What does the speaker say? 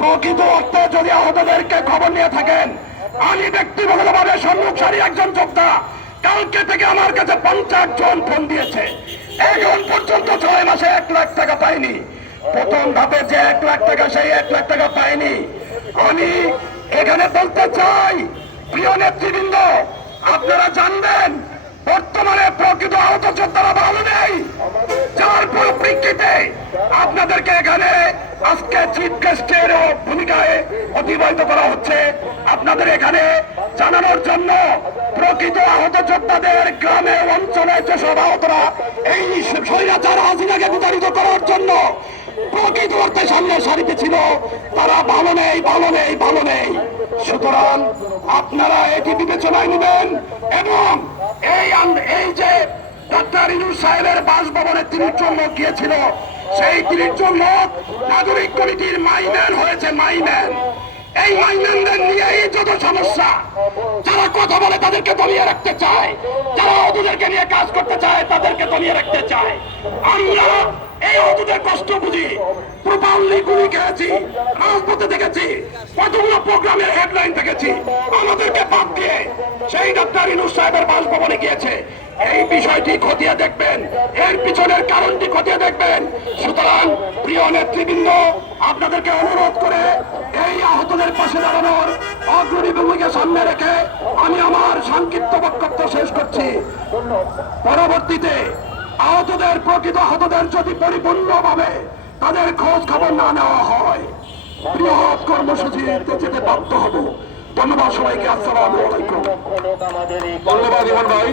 প্রকৃত অর্থে যদি আহতদেরকে খবর নিয়ে থাকেন, আমি ব্যক্তিগতভাবে সম্মুখ সারি একজন যোদ্ধা, কালকে থেকে আমার কাছে 50 জন ফোন দিয়েছে। এখন পর্যন্ত 6 মাসে 1 লাখ টাকা পাইনি। প্রথম ধাপে যে 1 লাখ টাকা, সেই 1 লাখ টাকা পাইনি। আমি এখানে বলতে চাই, প্রিয় নেতৃবৃন্দ, আপনারা জানবেন বর্তমানে প্রকৃত আহত যোদ্ধারা ভালো নেই, যার পরিপ্রেক্ষিতে আপনাদেরকে এখানে আজকে চিফ গেস্টের ভূমিকায় অতিবাহিত করা হচ্ছে। আপনাদের এখানে জানানোর জন্য প্রকৃত আহত যোদ্ধাদের গ্রামে অঞ্চলে যেসব আহতরা এই স্বৈরাচার হাসিনাকে বিতাড়িত করার জন্য প্রকৃত অর্থে সামনে সারিতে ছিল, তারা ভালো নেই, ভালো নেই, ভালো নেই। সুতরাং আপনারা এটি বিবেচনায় নেবেন এবং এই যে ডক্টর ইউনূস সাহেবের বাসভবনে 30 জন লোক গিয়েছিল, সেই 30 জন লোক নাগরিক কমিটির মাইম্যান হয়েছে, মাইম্যান। এই মাইম্যানদের নিয়েই যত সমস্যা। যারা কথা বলে তাদেরকে দমিয়ে রাখতে চায়, যারা অদূদেরকে নিয়ে কাজ করতে চায় তাদেরকে দমিয়ে রাখতে চায়। আমরা এই অদূদের কষ্ট বুঝি, প্রপারলি গুলি খেয়েছি, রাজপথে দেখেছি, কতগুলো প্রোগ্রামের হেডলাইন দেখেছি। আমাদেরকে বাদ দিয়ে সেই ডক্টর ইউনূস সাহেবের বাসভবনে গিয়েছে। এই বিষয়টি খতিয়ে দেখবেন, এর পিছনের কারণটি খতিয়ে দেখবেন। সুতরাং প্রিয় নেতৃবৃন্দ, আপনাদেরকে অনুরোধ করে এই আহতদের পাশে দাঁড়ানোর অগ্রণী ভূমিকা সামনে রেখে আমি আমার সংক্ষিপ্ত বক্তব্য শেষ করছি। পরবর্তীতে আহতদের, প্রকৃত আহতদের যদি পরিপূর্ণভাবে তাদের খোঁজ খবর না নেওয়া হয়, বৃহৎ কর্মসূচিতে যেতে বাধ্য হব। ধন্যবাদ সবাইকে। আসসালামু আলাইকুম। ধন্যবাদ ইমন ভাই।